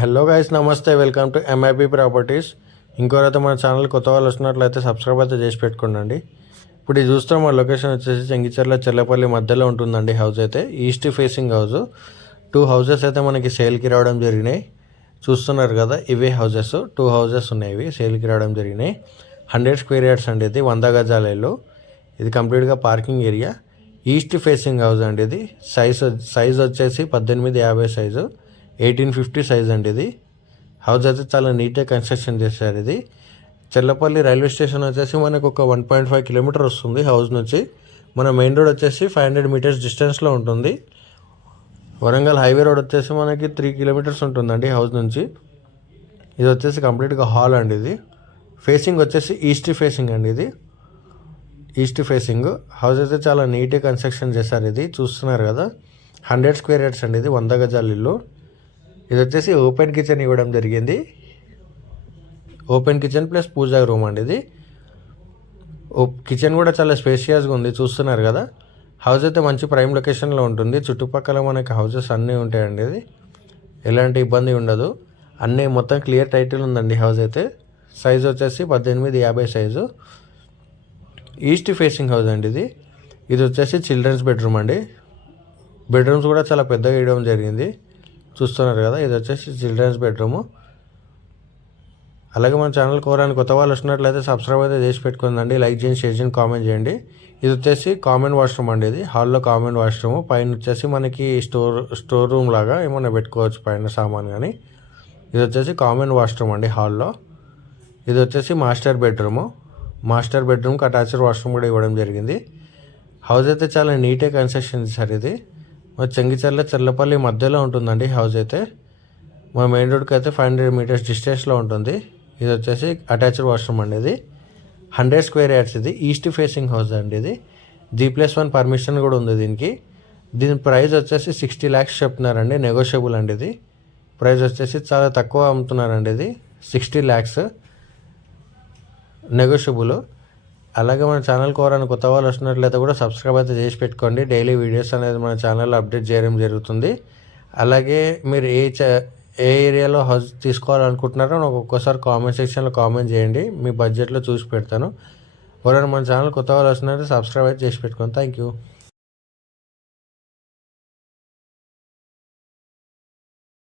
Hello guys, నమస్తే. Welcome to MIP properties. ఇంకోరైతే మన ఛానల్ కొత్త వాళ్ళు వస్తున్నట్లయితే సబ్స్క్రైబ్ అయితే చేసి పెట్టుకోండి. ఇప్పుడు ఇది చూస్తాం, మన లొకేషన్ వచ్చేసి చెంగిచెర్ల చెర్లపల్లి మధ్యలో ఉంటుందండి. హౌస్ అయితే ఈస్ట్ ఫేసింగ్ హౌస్. 2 హౌసెస్ అయితే మనకి సేల్కి రావడం జరిగినాయి. చూస్తున్నారు కదా, ఇవే హౌసెస్. 2 హౌసెస్ ఉన్నాయి, ఇవి సేల్కి రావడం జరిగినాయి. 100 స్క్వేర్ యార్డ్స్ అండి, ఇది 100 గజాలలో. ఇది కంప్లీట్గా parking area. East facing house అండి ఇది. సైజ్ వచ్చేసి 1850 సైజు, 1850 సైజ్ అండి ఇది. హౌస్ అయితే చాలా నీట్గా కన్స్ట్రక్షన్ చేశారు. ఇది చెర్లపల్లి రైల్వే స్టేషన్ వచ్చేసి మనకు ఒక 1.5 కిలోమీటర్ వస్తుంది హౌస్ నుంచి. మన మెయిన్ రోడ్ వచ్చేసి 500 మీటర్స్ డిస్టెన్స్లో ఉంటుంది. వరంగల్ హైవే రోడ్ వచ్చేసి మనకి 3 కిలోమీటర్స్ ఉంటుందండి హౌస్ నుంచి. ఇది వచ్చేసి కంప్లీట్గా హాల్ అండి. ఇది ఫేసింగ్ వచ్చేసి ఈస్ట్ ఫేసింగ్ అండి. ఇది ఈస్ట్ ఫేసింగ్ హౌస్ అయితే చాలా నీట్గా కన్స్ట్రక్షన్ చేశారు. ఇది చూస్తున్నారు కదా, 100 స్క్వేర్ యార్డ్స్ అండి. ఇది 100 గజాల ఇల్లు. ఇది వచ్చేసి ఓపెన్ కిచెన్ ఇవ్వడం జరిగింది. ఓపెన్ కిచెన్ ప్లస్ పూజా రూమ్ అండి. ఇది కిచెన్ కూడా చాలా స్పేషియస్గా ఉంది, చూస్తున్నారు కదా. హౌస్ అయితే మంచి ప్రైమ్ లొకేషన్లో ఉంటుంది. చుట్టుపక్కల మనకి హౌసెస్ అన్నీ ఉంటాయండి. ఇది ఎలాంటి ఇబ్బంది ఉండదు. అన్నీ మొత్తం క్లియర్ టైటిల్ ఉందండి హౌస్ అయితే. సైజ్ వచ్చేసి 1850 సైజు. ఈస్ట్ ఫేసింగ్ హౌస్ అండి ఇది. ఇది వచ్చేసి చిల్డ్రన్స్ బెడ్రూమ్ అండి. బెడ్రూమ్స్ కూడా చాలా పెద్దగా ఇవ్వడం జరిగింది, చూస్తున్నారు కదా. ఇది వచ్చేసి చిల్డ్రన్స్ బెడ్రూము. అలాగే మన ఛానల్ కోరానికి కొత్త వాళ్ళు వస్తున్నట్లయితే సబ్స్క్రైబ్ అయితే చేసి పెట్టుకుందండి. లైక్ చేయండి, షేర్ చేయండి, కామెంట్ చేయండి. ఇది వచ్చేసి కామన్ వాష్రూమ్ అండి. ఇది హాల్లో కామన్ వాష్రూమ్. పైన వచ్చేసి మనకి స్టోర్ రూమ్ లాగా ఏమైనా పెట్టుకోవచ్చు పైన సామాన్ కానీ. ఇది వచ్చేసి కామన్ వాష్రూమ్ అండి హాల్లో. ఇది వచ్చేసి మాస్టర్ బెడ్రూము. మాస్టర్ బెడ్రూమ్కి అటాచ్డ్ వాష్రూమ్ కూడా ఇవ్వడం జరిగింది. హౌస్ అయితే చాలా నీట్గా కన్స్ట్రక్షన్ చేశారు. ఇది మా చెంగిచెర్ల చెర్లపల్లి మధ్యలో ఉంటుందండి హౌస్ అయితే. మా మెయిన్ రోడ్కి అయితే 500 మీటర్స్ డిస్టెన్స్లో ఉంటుంది. ఇది వచ్చేసి అటాచ్డ్ వాష్రూమ్ అండి. ఇది 100 స్క్వేర్ యార్డ్స్. ఇది ఈస్ట్ ఫేసింగ్ హౌస్ అండి. ఇది G+1 పర్మిషన్ కూడా ఉంది దీనికి. దీని ప్రైస్ వచ్చేసి 60 lakhs చెప్తున్నారండి. నెగోషియబుల్ అండి. ఇది ప్రైస్ వచ్చేసి చాలా తక్కువ అమ్ముతున్నారండి. ఇది 60 lakhs నెగోషియబుల్. అలాగే మన ఛానల్ కోరానికి కొత్త వాళ్ళు వస్తున్నట్లయితే కూడా సబ్స్క్రైబ్ అయితే చేసి పెట్టుకోండి. డైలీ వీడియోస్ అనేది మన ఛానల్లో అప్డేట్ చేయడం జరుగుతుంది. అలాగే మీరు ఏ ఏరియాలో హౌస్ తీసుకోవాలనుకుంటున్నారో నాకు ఒక్కోసారి కామెంట్ సెక్షన్లో కామెంట్ చేయండి. మీ బడ్జెట్లో చూసి పెడతాను. ఎవరైనా మన ఛానల్ కొత్త వాళ్ళు వస్తున్నారంటే సబ్స్క్రైబ్ అయితే చేసి పెట్టుకోండి. Thank you.